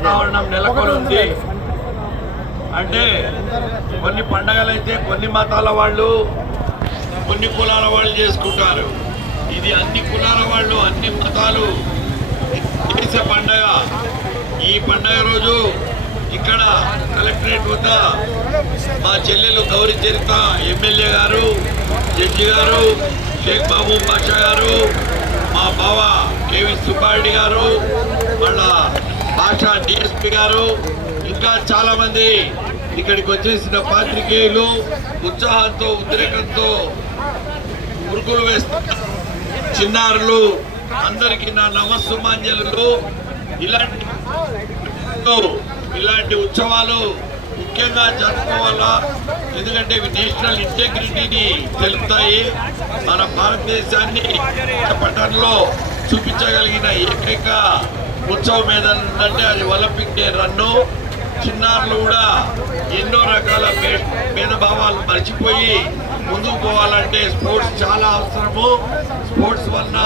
వాతావరణం నెలకొని ఉంది. అంటే కొన్ని పండగలైతే కొన్ని మతాల వాళ్ళు, కొన్ని కులాల వాళ్ళు చేసుకుంటారు. ఇది అన్ని కులాల వాళ్ళు, అన్ని మతాలు చేసే పండగ. ఈ పండగ రోజు ఇక్కడ కలెక్టరేట్ వద్ద మా చెల్లెలు గౌరీ చరిత ఎమ్మెల్యే గారు, జడ్జి గారు, షేక్ మహబూబ్ బాషా గారు, మా బావ కేవి సుబ్బారెడ్డి గారు, వాళ్ళ భాషా డిఎస్పీ గారు, ఇంకా చాలామంది ఇక్కడికి వచ్చేసిన పాత్రికేయులు ఉత్సాహంతో, ఉద్రేకంతో ఉరుకులు వేస్తున్న చిన్నారులు అందరికీ నా నమస్సుమాంజలు. ఇలాంటి ఉత్సవాలు ముఖ్యంగా జరుపుకోవాలా, ఎందుకంటే ఇవి నేషనల్ ఇంటెగ్రిటీని తెలుపుతాయి. మన భారతదేశాన్ని పట్టణంలో చూపించగలిగిన ఏకైక ఉత్సవం ఏదంటే అది ఒలింపిక్ డే రన్ను. చిన్నారులు కూడా ఎన్నో రకాల భేదభావాలు మర్చిపోయి ముందుకు పోవాలంటే స్పోర్ట్స్ చాలా అవసరము. స్పోర్ట్స్ వల్ల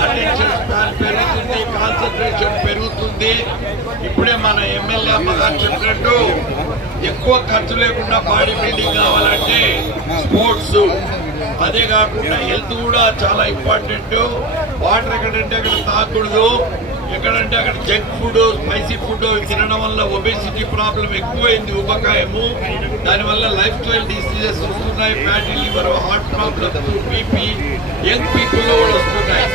అటెన్షన్ స్పాన్ పెరుగుతుంది, కాన్సన్ట్రేషన్ పెరుగుతుంది. ఇప్పుడే మన ఎమ్మెల్యే అమ్మగారు చెప్పినట్టు ఎక్కువ ఖర్చు లేకుండా బాడీ బిల్డింగ్ కావాలంటే స్పోర్ట్స్, అదే కాకుండా హెల్త్ కూడా చాలా ఇంపార్టెంట్. వాటర్ ఎక్కడంటే అక్కడ తాగకూడదు, ఎక్కడంటే అక్కడ జంక్ ఫుడ్, స్పైసీ ఫుడ్ తినడం వల్ల ఒబేసిటీ ప్రాబ్లం ఎక్కువైంది, ఉపకాయము. దానివల్ల లైఫ్ స్టైల్ డిసీజెస్ వస్తున్నాయి, fatty liver, heart problems, BP young people కూడా వస్తున్నాయి.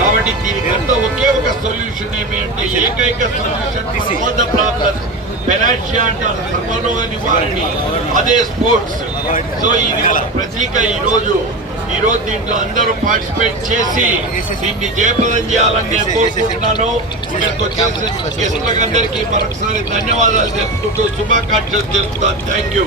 కాబట్టి దీనికంతా ఒకే ఒక సొల్యూషన్ ఏమి అంటే ఏకైక solution all the problems, panacea అంటారు, సర్వరోగ నివారణి, అదే స్పోర్ట్స్. సో ఇది ప్రతీక. ఈరోజు దీంట్లో అందరూ పార్టిసిపేట్ చేసి దీన్ని జయప్రదం చేయాలని నేను కోరుకుంటున్నాను. ఇక్కడికి వచ్చేసి గెస్టులకు అందరికీ మరొకసారి ధన్యవాదాలు తెలుపుకుంటూ శుభాకాంక్షలు తెలుపుతాను. Thank you.